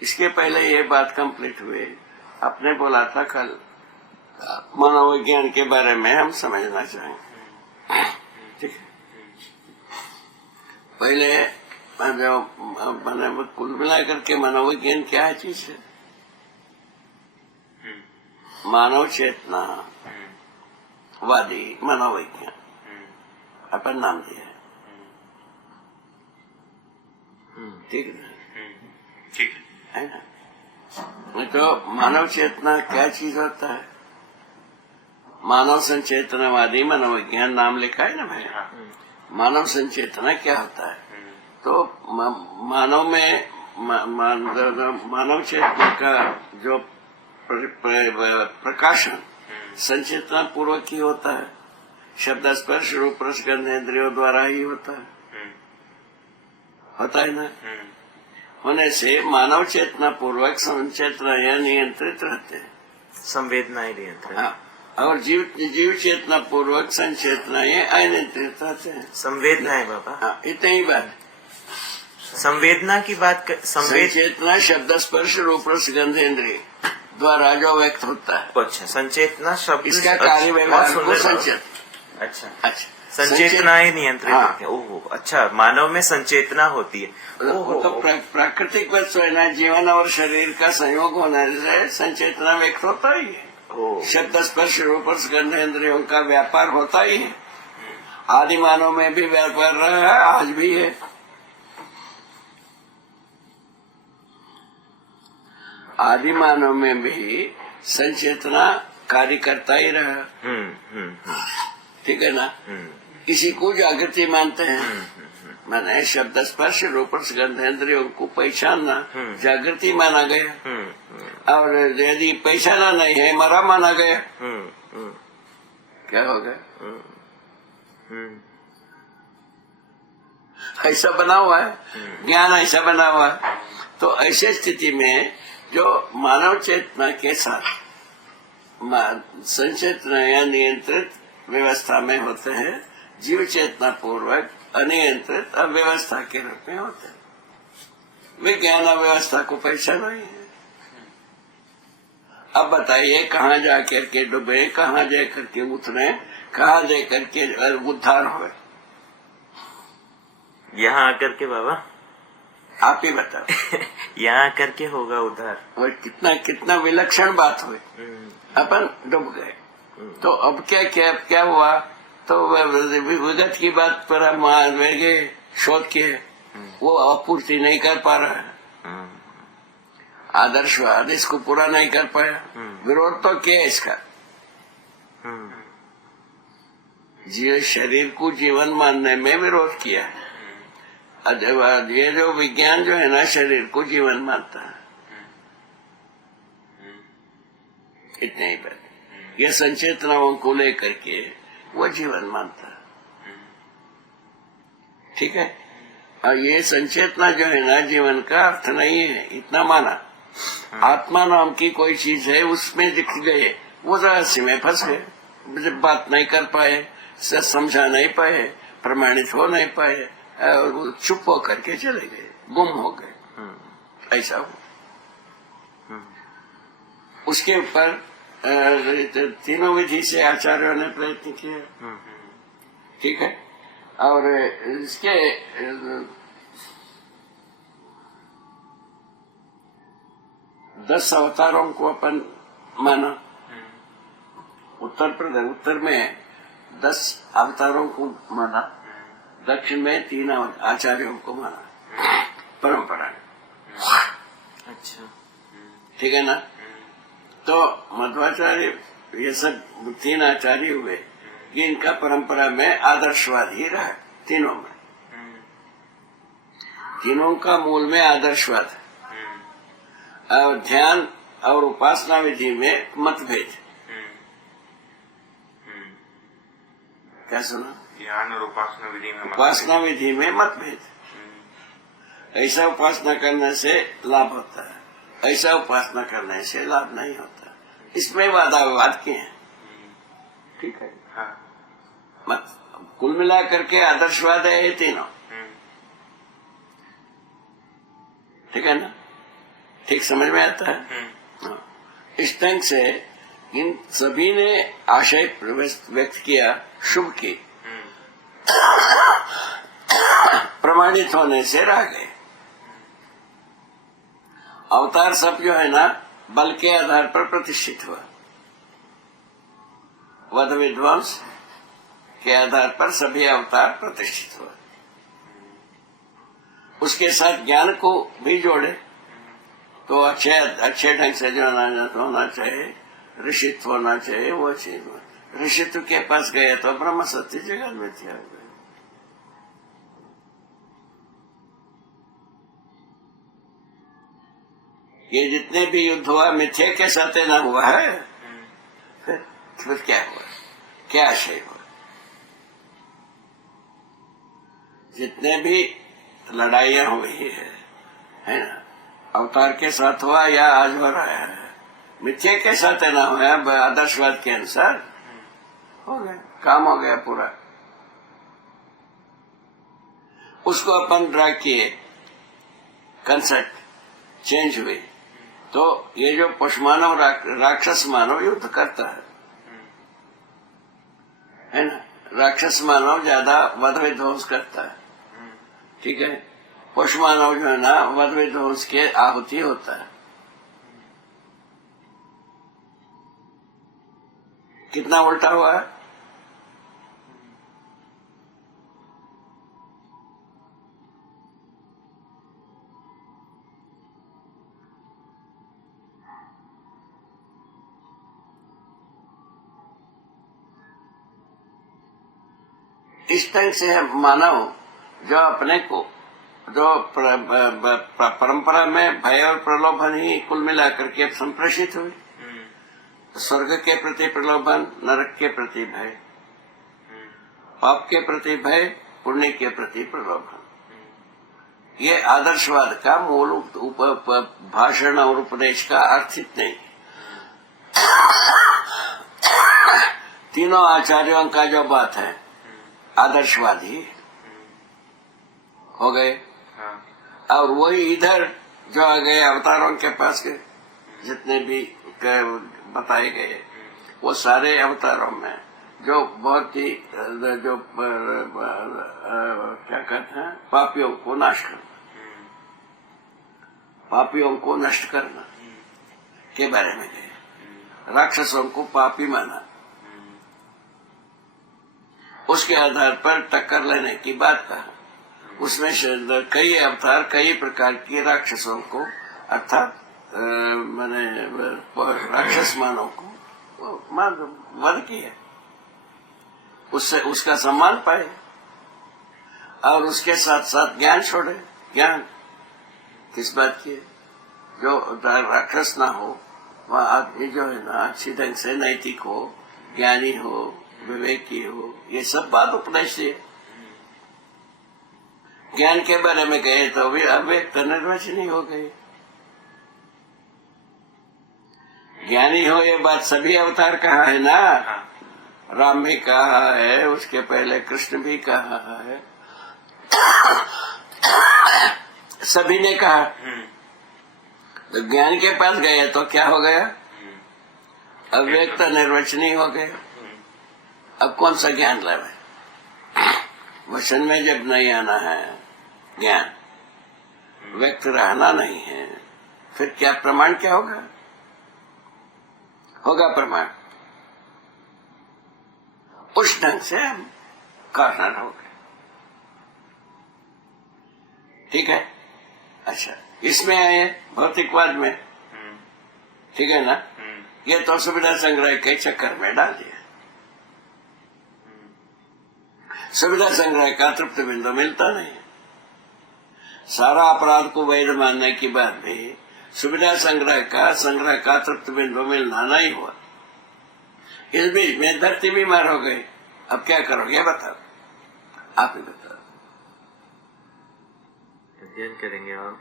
इसके पहले ये बात कंप्लीट हुई। आपने बोला था कल मनोविज्ञान के बारे में हम समझना चाहेंगे। ठीक है, पहले जो मैंने कुल मिलाकर के मनोविज्ञान क्या चीज है? मानव चेतना वादी मनोविज्ञान अपन नाम दिया है। ठीक है, ठीक है ना? तो मानव चेतना क्या चीज होता है? मानव संचेतनावादी मनोविज्ञान नाम लिखा है ना भाई। मानव संचेतना क्या होता है? तो मानव में मानव चेतना का जो प्रकाशन संचेतना पूर्वक ही होता है। शब्द स्पर्श रूप रस गंध इंद्रियों द्वारा ही होता है ना। होने से मानव चेतना पूर्वक संचेतना या नियंत्रित रहते हैं, संवेदनाएं नियंत्रित। हाँ, और जीव चेतना पूर्वक संचेतनाएं अनियंत्रित रहते हैं। संवेदनाएं बाबा, हाँ, इतनी ही बात। संवेदना की बात संचेतना शब्द स्पर्श रूप रस गंध इंद्रिय द्वारा जो व्यक्त होता है। अच्छा, संचेतना शब्द, इसका कार्य व्यवहार को संचेत। अच्छा, संचेतनाएं नियंत्रित होती है। ओहो, अच्छा, मानव में संचेतना होती है। वो तो प्राकृतिक वस्तु है ना, जीवन और शरीर का संयोग होने से संचेतना व्यक्त होता ही है। शब्द स्पर्श रूप रस गंध इंद्रियों का व्यापार होता ही है। आदि मानव में भी व्यापार रहा है, आज भी है। आदि मानव में भी संचेतना कार्य करता ही रहा। ठीक है ना। इसी को जागृति मानते हैं। मैंने शब्द स्पर्श रूप रस गंध इंद्रियों को पहचानना जागृति माना गया। और यदि पहचाना नहीं है, मरा माना गया। क्या होगा? ऐसा बना हुआ है, ज्ञान ऐसा बना हुआ है। तो ऐसी स्थिति में जो मानव चेतना के साथ संचेतना या नियंत्रित व्यवस्था में होते हैं, जीव चेतना पूर्वक अनियंत्रित अव्यवस्था के रूप में होते हैं। विज्ञान अव्यवस्था को पहचाना ही है। अब बताइए, कहाँ जाकर के डूबे, कहाँ जाकर के उतरे, कहाँ जाकर के उद्धार हुए? यहाँ आकर के बाबा, आप ही बताओ। यहाँ आकर के होगा उद्धार। वो कितना विलक्षण बात हुई। अपन डूब गए, तो अब क्या हुआ? तो विगत की बात पर हम शोध किए, वो अपूर्ति नहीं कर पा रहा है। आदर्शवाद इसको पूरा नहीं कर पाया। विरोध तो किया इसका। शरीर को जीवन मानने में विरोध किया। ये जो विज्ञान जो है ना, शरीर को जीवन मानता है। इतने ही बात। ये संचेतनाओं को लेकर के वो जीवन मानता है। ठीक है। और ये संचेतना जो है ना, जीवन का अर्थ नहीं है, इतना माना। आत्मा नाम की कोई चीज है, उसमें दिख गए, वो रहस्य में फंस गए। बात नहीं कर पाए, समझा नहीं पाए, प्रमाणित हो नहीं पाए, और चुप हो करके चले गए, गुम हो गए। ऐसा हो। उसके ऊपर तीनों विधि से आचार्यों ने प्रयत्न किया। ठीक है। और इसके 10 अवतारों को अपन माना। उत्तर में 10 अवतारों को माना, दक्षिण में 3 आचार्यों को माना परंपरा। अच्छा, ठीक है ना। तो मध्वाचार्य, ये सब 3 आचार्य हुए, ये इनका परंपरा में आदर्शवाद ही रहा। तीनों में, तीनों का मूल में आदर्शवाद है। और ध्यान और उपासना विधि में मतभेद। क्या सुना? ध्यान और उपासना विधि में मतभेद। ऐसा उपासना करने से लाभ होता है, ऐसा उपासना करने से लाभ नहीं होता। इसमें वादाविवाद किए हैं। ठीक है। हाँ। कुल मिला करके आदर्शवाद है ये तीनों। ठीक है ना। ठीक समझ में आता है? हाँ। इस ढंग से इन सभी ने आशय व्यक्त किया शुभ की, प्रमाणित होने से रह गए। अवतार सब जो है ना बल के आधार पर प्रतिष्ठित हुआ, वध विध्वंस के आधार पर सभी अवतार प्रतिष्ठित हुआ। उसके साथ ज्ञान को भी जोड़े तो अच्छे ढंग से जो होना चाहिए, ऋषित्व होना चाहिए, वो चीज ऋषित्व के पास गए तो ब्रह्म सत्य जगत मिथ्या हो गए। ये जितने भी युद्ध हुआ मिथ्या के साथ ना हुआ है, फिर क्या हुआ, क्या आशय हुआ? जितने भी लड़ाइयां हुई है ना, अवतार के साथ हुआ या आज हो रहा है, मिथ्या के साथ ना हुआ, आदर्शवाद के अनुसार हो गया, काम हो गया पूरा। उसको अपन ड्रा किए, कंसेप्ट चेंज हुई, तो ये जो पशु मानव राक्षस मानव युद्ध करता है ना, राक्षस मानव ज्यादा वध विध्वंस करता है, ठीक है। पशु मानव जो है ना वध विध्वंस के आहुति होता है। कितना उल्टा हुआ है? इस तरह से मानव जो अपने को जो परंपरा में भय और प्रलोभन ही कुल मिलाकर के संप्रेषित हुई, स्वर्ग के प्रति प्रलोभन, नरक के प्रति भय, पाप के प्रति भय, पुण्य के प्रति प्रलोभन। ये आदर्शवाद का मूल भाषण और उपदेश का अर्थित नहीं। तीनों आचार्यों का जो बात है आदर्शवादी हो गए, और वही इधर जो आ गए अवतारों के पास के जितने भी बताए गए, वो सारे अवतारों में जो बहुत ही जो क्या कहते हैं, पापियों को नाश करना, पापियों को नष्ट करना के बारे में गए। राक्षसों को पापी माना, उसके आधार पर टक्कर लेने की बात कहा। उसमें कई अवतार कई प्रकार के राक्षसों को, अर्थात मैंने राक्षस मानव को वध किया, उससे उसका सम्मान पाए, और उसके साथ साथ ज्ञान छोड़े। ज्ञान किस बात की? जो राक्षस ना हो, वह आदमी जो है ना अच्छी ढंग से नैतिक हो, ज्ञानी हो, विवेकी हो, ये सब बात उपदेश है। ज्ञान के बारे में गए तो भी अव्यक्त निर्वचनीय हो गए। ज्ञानी हो ये बात सभी अवतार कहा है ना, राम भी कहा है, उसके पहले कृष्ण भी कहा है, सभी ने कहा। तो ज्ञान के पास गए तो क्या हो गया? अव्यक्त निर्वचनीय हो गए। अब कौन सा ज्ञान लावे? वचन में जब नहीं आना है ज्ञान, व्यक्त रहना नहीं है, फिर क्या प्रमाण क्या होगा? होगा प्रमाण। उस ढंग से हम कारण हो गए, ठीक है। अच्छा, इसमें आए भौतिकवाद में, ठीक है ना, ये तो सुविधा संग्रह के चक्कर में डाल दिया। सुविधा संग्रह का तृप्त बिंदु मिलता नहीं। सारा अपराध को वैध मानने की बात भी सुविधा संग्रह का तृप्त बिंदु मिलना नहीं हुआ। इस बीच में धरती बीमार हो गई, अब क्या करोगे बताओ, आप ही बताओ। अध्ययन करेंगे और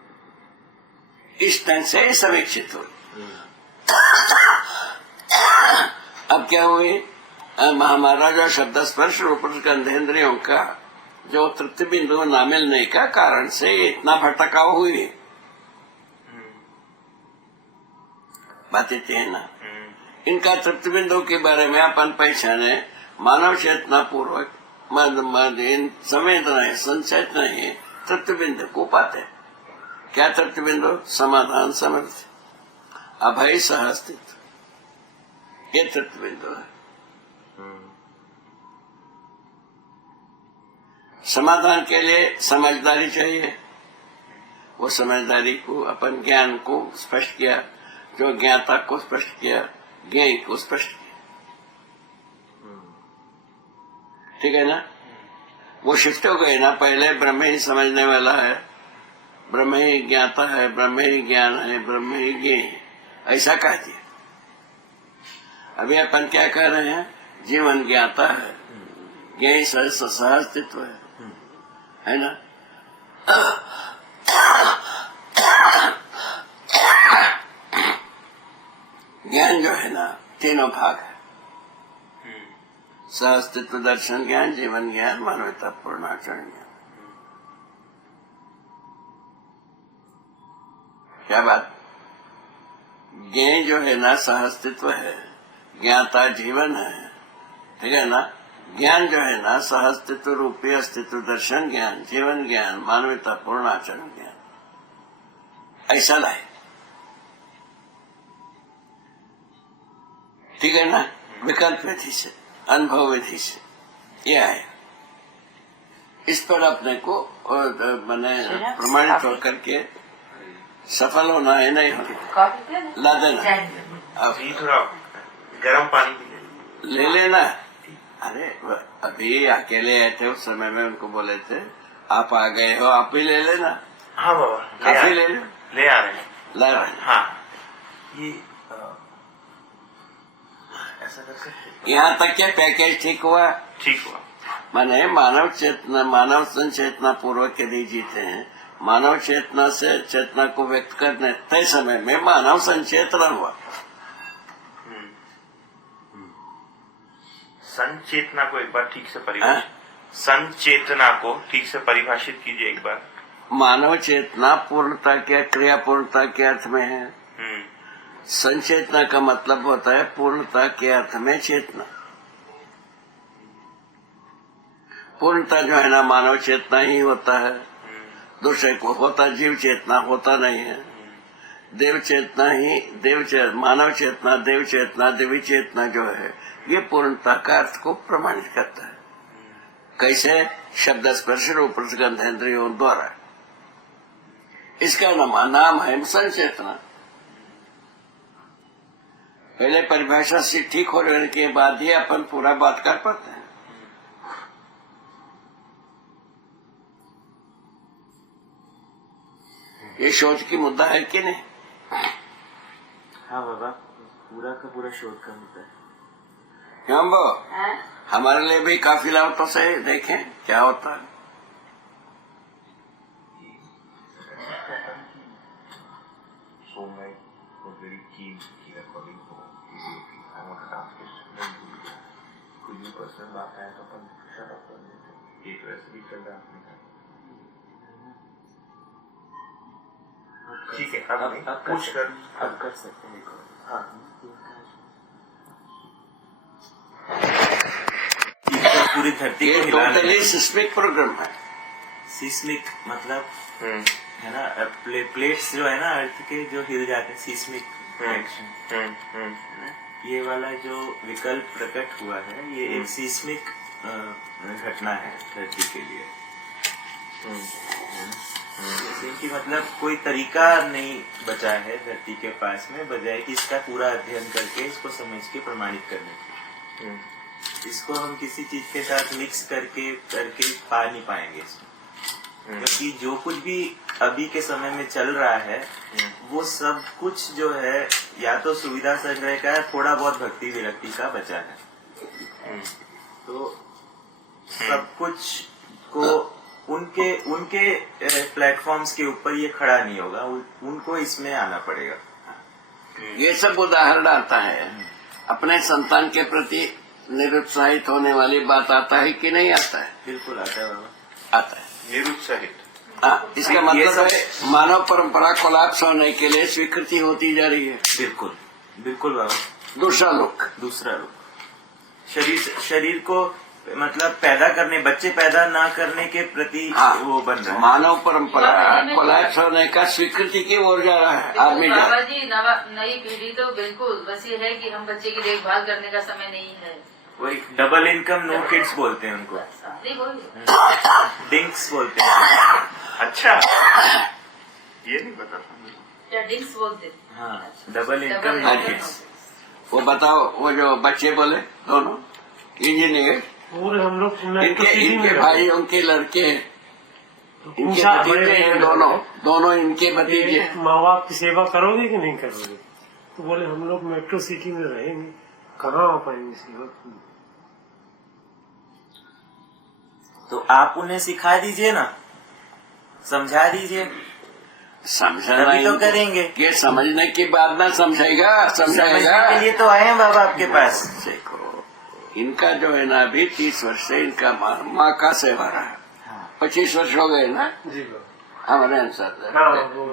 इस ढंग से समीक्षित हुई। अब क्या हुई? हमारा जो शब्द स्पर्श रूप गंधेन्द्रियों का जो तृप्ति बिंदु न मिलने का कारण से इतना भटकाव हुई। बात इतनी है ना। इनका तृप्ति बिंदु के बारे में अपन पहचाने, मानव चेतना पूर्वक इन संवेदनाएं संचेतनाएं तृप्ति बिंदु को पाते। क्या तृप्ति बिंदु? समाधान, समृद्धि, अभय, सहअस्तित्व, ये तृप्ति बिंदु है। समाधान के लिए समझदारी चाहिए। वो समझदारी को, अपन ज्ञान को स्पष्ट किया, जो ज्ञाता को स्पष्ट किया, ज्ञानी को स्पष्ट किया। ठीक है ना? वो शिफ्ट हो गए ना। पहले ब्रह्म ही समझने वाला है, ब्रह्म ही ज्ञाता है, ब्रह्म ही ज्ञान है, ब्रह्म ही ज्ञेय है, ऐसा कह दिया। अभी अपन क्या कह रहे हैं? जीवन ज्ञाता है, ज्ञेय सहअस्तित्व है ना? ज्ञान जो है ना, तीनों भाग है। सहअस्तित्व दर्शन ज्ञान, जीवन ज्ञान, मानवता पूर्णाचरण ज्ञान। क्या बात? ज्ञेय जो है ना सहअस्तित्व है, ज्ञाता जीवन है, ठीक है ना? ज्ञान जो है ना सहअस्तित्व रूपी अस्तित्व दर्शन ज्ञान, जीवन ज्ञान, मानवता पूर्णाचरण ज्ञान, ऐसा लाए। ठीक है ना? विकल्प विधि से, अनुभव विधि से ये आए। इस पर अपने को मैंने प्रमाणित होकर के सफल होना है, नहीं होना। ला देना, अब थोड़ा गर्म पानी ले लेना। अरे अभी अकेले आए थे, उस समय में उनको बोले थे आप आ गए हो, आप भी ले लेना। हाँ बाबा, आप भी ले लो। ले आ रहे हैं, ला रहे हैं। हाँ। ये ऐसा कर सकते? यहाँ तक क्या पैकेज ठीक हुआ? ठीक हुआ। माने मानव चेतना, मानव संचेतना पूर्वक यदि जीते हैं, मानव चेतना से चेतना को व्यक्त करने तय समय में मानव संचेतना हुआ। संचेतना को एक बार ठीक से परिभाषित, संचेतना को ठीक से परिभाषित कीजिए एक बार। मानव चेतना पूर्णता के, क्रिया पूर्णता के अर्थ में है। संचेतना का मतलब होता है पूर्णता के अर्थ में चेतना। पूर्णता जो है ना मानव चेतना ही होता है, दूसरे को होता जीव चेतना होता नहीं है। देव चेतना ही मानव चेतना, देव चेतना, देवी चेतना जो है ये पूर्णता का अर्थ को प्रमाणित करता है। कैसे? शब्द स्पर्श रूप रसगंध इंद्रियों द्वारा। इसका नाम है संचेतना। पहले परिभाषा से ठीक होने के बाद ही अपन पूरा बात कर पाते हैं। ये शोध की मुद्दा है कि नहीं? हाँ बाबा, पूरा का पूरा शोध का मुद्दा है। क्यों वो? हमारे लिए भी काफी लाभ तो सही, देखें क्या होता है। बात है तो अपन शट कर देते, एक वैसे भी चल रहा है। ठीक है, अब पूछ कर अब कर सकते हैं। हाँ, पूरी धरती को टोटली सिस्मिक प्रोग्राम है। सिस्मिक मतलब है ना, प्लेट्स जो है ना अर्थ के जो हिल जाते हैं, सिस्मिक एक्शन। ये वाला जो विकल्प प्रकट हुआ है ये एक सिस्मिक घटना है धरती के लिए। जैसे कि मतलब कोई तरीका नहीं बचा है धरती के पास में, बजाय कि इसका पूरा अध्ययन करके इसको समझ के प्रमाणित करने की। इसको हम किसी चीज के साथ मिक्स करके पा नहीं पाएंगे इसमें, क्योंकि जो कुछ भी अभी के समय में चल रहा है वो सब कुछ जो है या तो सुविधा संग्रह का है, थोड़ा बहुत भक्ति विरक्ति का बचा है। तो सब कुछ को उनके प्लेटफॉर्म्स के ऊपर ये खड़ा नहीं होगा, उनको इसमें आना पड़ेगा। ये सब उदाहरण आता है। अपने संतान के प्रति निरुत्साहित होने वाली बात आता है कि नहीं आता है? बिल्कुल आता है बाबा, आता है। निरुत्साहित, इसका मतलब है मानव परंपरा कोलैप्स होने के लिए स्वीकृति होती जा रही है। बिल्कुल बिल्कुल बाबा। दूसरा लोक। दूसरा लोक शरीर को मतलब पैदा करने, बच्चे पैदा ना करने के प्रति वो बन रहा है। मानव परंपरा कोलैप्स होने का स्वीकृति की ओर जा रहा है आदमी। बाबा जी नई पीढ़ी तो बिल्कुल बस ये है कि हम बच्चे की देखभाल करने का समय नहीं है। वही डबल इनकम नो किड्स बोलते हैं उनको, डिंक्स बोलते हैं। अच्छा, ये नहीं पता था। क्या डिंक्स बोलते हैं? हाँ, डबल इनकम नो किड्स। वो बताओ, वो जो बच्चे बोले दोनों इंजीनियर, पूरे हम लोग इनके भाई, उनके लड़के, इनके भतीजे हैं, दोनों इनके भतीजे। माँ बाप की सेवा करोगे कि नहीं करोगे? तो बोले हम लोग मेट्रो सिटी में रहेंगे, कहाँ आ पाएंगे सेवा। तो आप उन्हें सिखा दीजिए ना, समझा दीजिए, समझना तो करेंगे। ये समझने की बात ना समझेगा समझने के लिए तो आए हैं बाबा आपके पास। देखो, इनका जो है ना अभी 30 वर्ष से इनका माँ का सेवा रहा। 25 वर्ष हो गए ना जी हमारे अनुसार।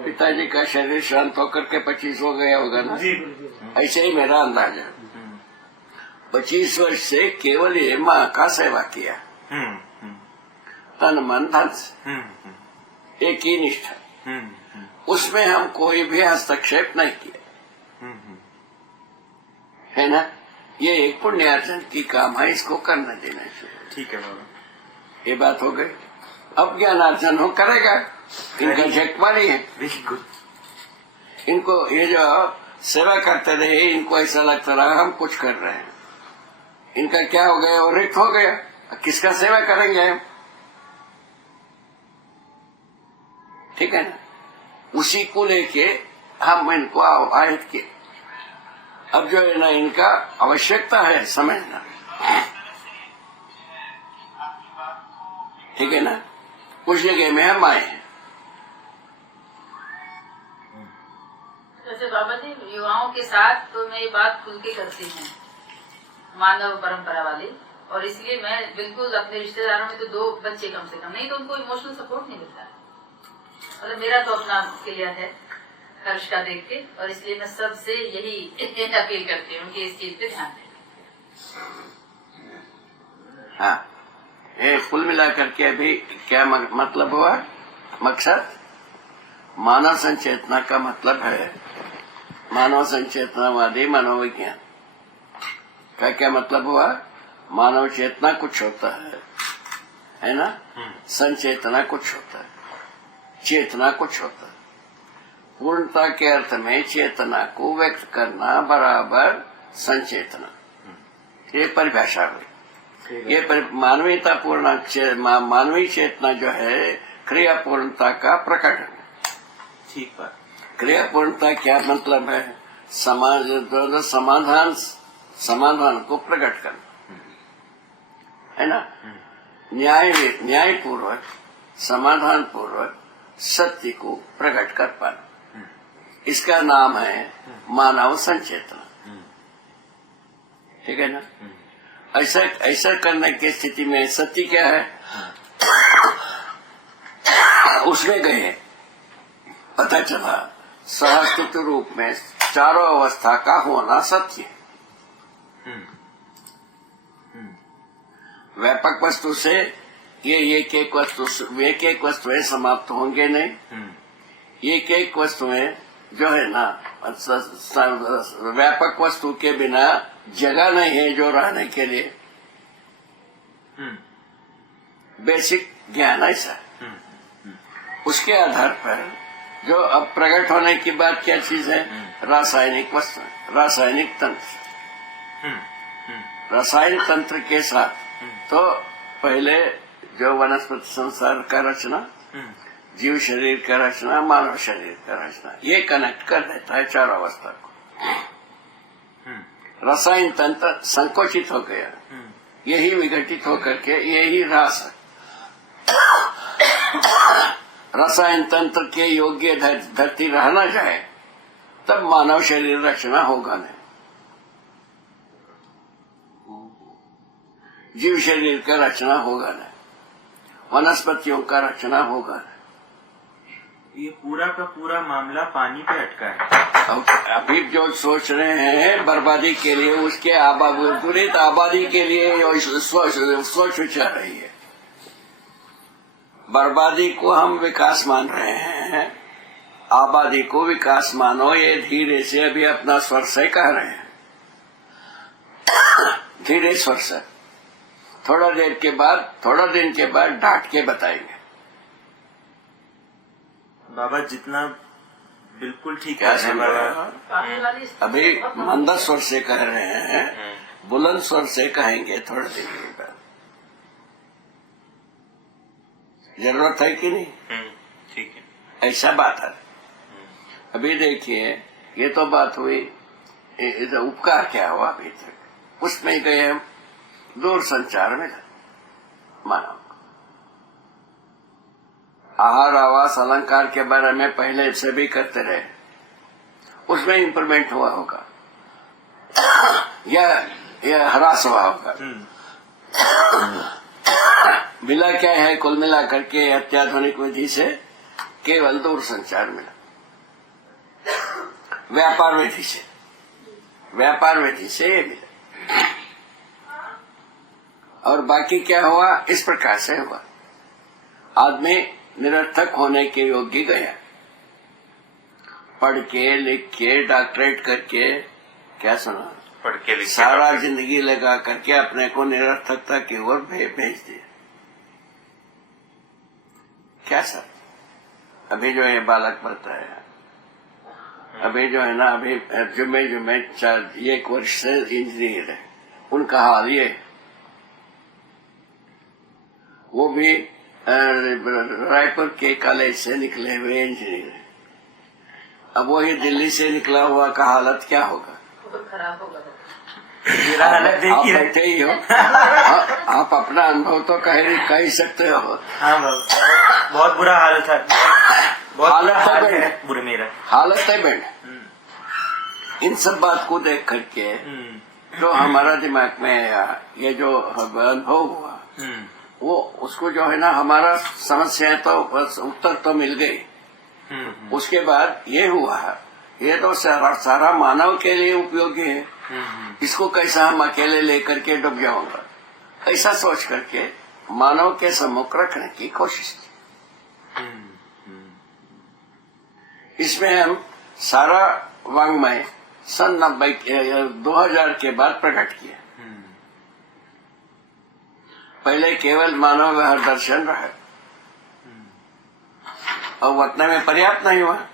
पिताजी का शरीर शांत होकर के 25 हो गया होगा ना जी। ऐसे ही मेरा अंदाजा। 25 वर्ष से केवल ये माँ का सेवा किया, तन मन धन से, एक ही निष्ठा। उसमें हम कोई भी हस्तक्षेप नहीं किया, है ना। ये एक पुण्यार्जन की काम है, इसको करने देना चाहिए। ठीक है बाबा, ये बात हो गई। अब ज्ञानार्जन हो करेगा, इनका झकमारी है। बिल्कुल। इनको ये जो सेवा करते रहे, इनको ऐसा लगता रहा हम कुछ कर रहे हैं। इनका क्या हो गया, वो रिक्त हो गया। किसका सेवा करेंगे हम? ठीक है ना। उसी को लेके हम इनको आयत किए। अब जो है ना इनका आवश्यकता है समझना, ठीक है ना। उस जगह में हम आए हैं। जैसे बाबा जी युवाओं के साथ तो मैं ये बात खुल के करती हूँ, मानव परंपरा वाली, और इसलिए मैं बिल्कुल अपने रिश्तेदारों में तो 2 बच्चे कम से कम, नहीं तो उनको इमोशनल सपोर्ट नहीं मिलता। मतलब मेरा तो अपना क्लियर है हर्ष का देख के, और इसलिए मैं सबसे यही अपील करती हूँ कि इस चीज पे ध्यान दें। हाँ, ये कुल मिलाकर के अभी क्या मतलब हुआ, मकसद मानव संचेतना का मतलब है, मानव संचेतनावादी मनोविज्ञान का क्या मतलब हुआ। मानव चेतना कुछ होता है ना, संचेतना कुछ होता है, चेतना कुछ होता है। पूर्णता के अर्थ में चेतना को व्यक्त करना बराबर संचेतना, ये परिभाषा हुई। ये मानवीयता पूर्ण मानवीय चेतना जो है क्रिया पूर्णता का प्रकटन। ठीक बात। क्रिया पूर्णता क्या मतलब है? समाधान को प्रकट करना, है ना। न्याय पूर्वक, समाधान पूर्वक सत्य को प्रकट कर पाना, इसका नाम है मानव संचेतना, ठीक है ना। ऐसा करने की स्थिति में सत्य क्या है, उसमें गए पता चला सहअस्तित्व रूप में चारों अवस्था का होना सत्य है। व्यापक वस्तु से ये एक वस्तुएं समाप्त होंगे नहीं। एक वस्तुएं जो है ना, व्यापक वस्तु के बिना जगह नहीं है जो रहने के लिए। बेसिक ज्ञान ऐसा है। उसके आधार पर जो अब प्रकट होने की बात क्या चीज है, रासायनिक वस्तु, रासायनिक तंत्र। रासायनिक तंत्र के साथ तो पहले जो वनस्पति संसार का रचना, जीव शरीर का रचना, मानव शरीर का रचना, ये कनेक्ट कर देता है चार अवस्था को। रसायन तंत्र संकोचित हो गया, यही विघटित होकर के यही ह्रास है। रसायन तंत्र के योग्य धरती रहना चाहे तब मानव शरीर रचना होगा नहीं, जीव शरीर का रचना होगा नहीं, वनस्पतियों का रचना होगा नहीं। ये पूरा का पूरा मामला पानी पे अटका है। अभी जो सोच रहे हैं बर्बादी के लिए, उसके तुरंत आबादी के लिए सोच विचार रही है। बर्बादी को हम विकास मान रहे हैं, आबादी को विकास मानो, ये धीरे से अभी अपना स्वर से कह रहे हैं, धीरे स्वर से। थोड़ा दिन के बाद डांट के बताएंगे। बाबा जितना बिल्कुल ठीक क्या है समझ बाबा। रहे हो? अभी मंद स्वर से कह रहे हैं, बुलंद स्वर से कहेंगे थोड़े दिन के बाद। जरूरत है कि नहीं? ठीक है। ऐसा बात है। अभी देखिए, ये तो बात हुई, उपकार क्या हुआ अभी तक, उसमें ही गए हम दूर संचार में मानव आहार आवास अलंकार के बारे में पहले से भी करते रहे, उसमें इम्प्रूवमेंट हुआ होगा या ह्रास हुआ होगा। मिला क्या है कुल मिला करके अत्याधुनिक विधि से केवल दूर संचार मिला, व्यापार विधि से ये मिला। और बाकी क्या हुआ, इस प्रकार से हुआ, आदमी निरर्थक होने के योग्य गया, पढ़ के लिख के डॉक्टरेट करके, क्या सुना, पढ़ के लिख के सारा जिंदगी लगा करके अपने को निरर्थकता की ओर भेज दिया। क्या सर, अभी जो ये बालक पढ़ता है, अभी जो है ना, अभी जुम्मे 1 वर्ष से इंजीनियर है, उनका हाल ये, वो भी रायपुर के कॉलेज से निकले हुए इंजीनियर है। अब वो ये दिल्ली से निकला हुआ का हालत क्या होगा? बहुत खराब होगा। मेरा हालत आप देखिए। बैठे ही हो, आप अपना अनुभव तो कह ही सकते हो। हाँ बाबा, बहुत बुरा हाल था, बहुत हालत बुरा हाल है है बुरा मेरा। हालत है बैंड। इन सब बात को देख करके जो हमारा दिमाग में आया, ये जो अनुभव हुआ, वो उसको जो है ना, हमारा समस्या तो उत्तर तो मिल गई। उसके बाद ये हुआ, ये तो सारा मानव के लिए उपयोगी है, इसको कैसा हम अकेले लेकर के डूब जाऊंगा, ऐसा सोच करके मानव के सम्मुख रखने की कोशिश की। इसमें हम सारा वांग्मय सन 2000 के बाद प्रकट किया। पहले केवल मानव व्यवहार दर्शन रहा, और उतने में पर्याप्त नहीं हुआ,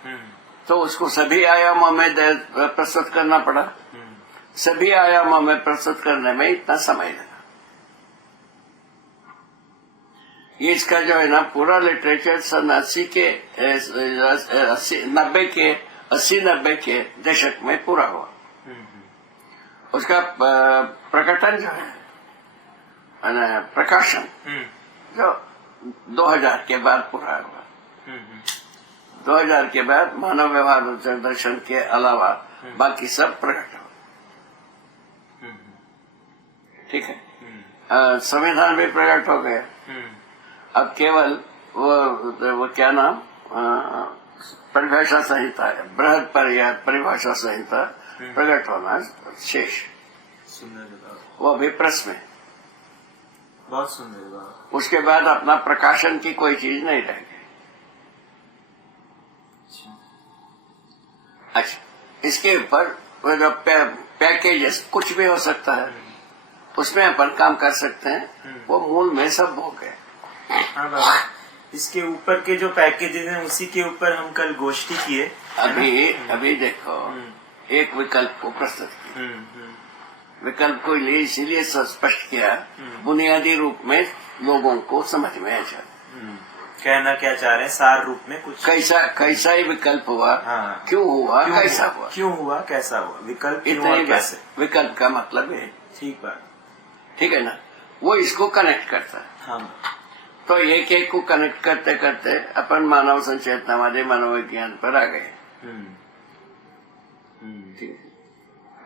तो उसको सभी आयामों में प्रस्तुत करना पड़ा। सभी आयामों में प्रस्तुत करने में इतना समय लगा। ये इसका जो है ना पूरा लिटरेचर सन 80-90 के दशक में पूरा हुआ। उसका प्रकटन जो है, प्रकाशन जो 2000 के बाद पूरा हुआ। 2000 के बाद मानव व्यवहार दर्शन के अलावा बाकी सब प्रकट हुआ। ठीक है, संविधान भी प्रकट हो गया। अब केवल वो क्या नाम, परिभाषा संहिता है, बृहद परिभाषा संहिता प्रकट होना शेष। वो भी प्रेस में, बहुत सुंदर बाबा। उसके बाद अपना प्रकाशन की कोई चीज नहीं रह गई। अच्छा, इसके ऊपर वो जो पैकेजेस कुछ भी हो सकता है, उसमें अपन काम कर सकते हैं, वो मूल में सब हो गए। हाँ बाबा, इसके ऊपर के जो पैकेजेस हैं उसी के ऊपर हम कल गोष्ठी किए। अभी देखो, एक विकल्प को प्रस्तुत किया, विकल्प को इसीलिए स्पष्ट किया, बुनियादी रूप में लोगों को समझ में आ जाए कहना क्या चाह रहे हैं, सार रूप में कुछ कैसा ही विकल्प हुआ, हाँ। क्यों हुआ, कैसा हुआ, क्यों हुआ, कैसा हुआ, विकल्प क्यों इतनी और बात। कैसे। विकल्प का मतलब है, ठीक बात। ठीक है ना, वो इसको कनेक्ट करता है। हाँ। तो एक को कनेक्ट करते करते अपन मानव संचेतनावादी मनोविज्ञान पर आ गए। ठीक है,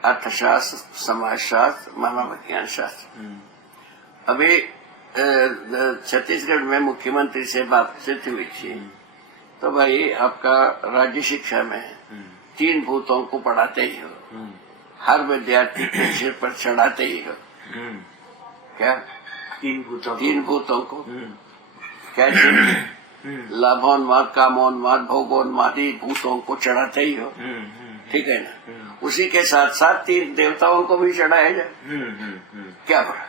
अर्थशास्त्र, समाजशास्त्र, मनोविज्ञान शास्त्र। अभी छत्तीसगढ़ में मुख्यमंत्री से बातचीत हुई थी, तो भाई आपका राज्य शिक्षा में तीन भूतों को पढ़ाते ही हो, हर विद्यार्थी के सिर पर चढ़ाते ही हो। क्या? तीन भूतों को कैसे? लाभोन्माद, कामोन्माद, भोगोन्मादी भूतों को चढ़ाते ही हो, ठीक है ना? उसी के साथ साथ तीन देवताओं को भी चढ़ाया जाए। क्या पड़ा?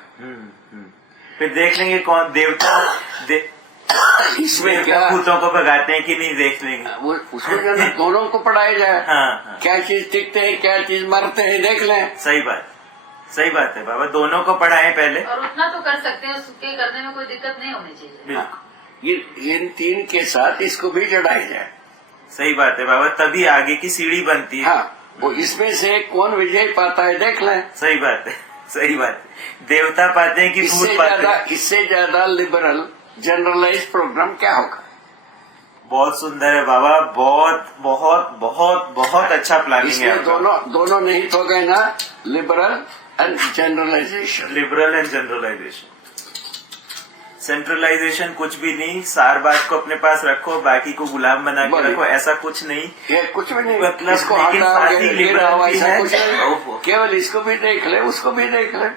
फिर देख लेंगे कौन देवता इसमें क्या भूतों को भगाते हैं कि नहीं, देख लेंगे। वो उसमें जो है दोनों को पढ़ाया जाए। हाँ। क्या चीज टिकते हैं, क्या चीज मरते हैं, देख लें। सही बात है बाबा, दोनों को पढ़ाएं पहले। और उतना तो कर सकते हैं, उसके करने में कोई दिक्कत नहीं होनी चाहिए। हाँ, इन तीन के साथ इसको भी चढ़ाया जाए। सही बात है बाबा, तभी आगे की सीढ़ी बनती है। हाँ, वो इसमें से कौन विजय पाता है देख लें। सही बात है। देवता पाते हैं कि भूत पाते हैं? इससे ज्यादा लिबरल जनरलाइज प्रोग्राम क्या होगा? बहुत सुंदर है बाबा, बहुत बहुत बहुत बहुत अच्छा प्लानिंग है इसमें दोनों नहीं तो गए ना, liberal and generalization. Liberal and generalization. Centralization कुछ भी नहीं, सार बात को अपने पास रखो, बाकी को गुलाम बना के रखो, ऐसा कुछ नहीं। ये कुछ भी नहीं, मतलब इसको लेकिन साथ ही हटाओ, लिबरल भी ऐसा है। कुछ नहीं। केवल इसको भी देख ले, उसको भी देख ले।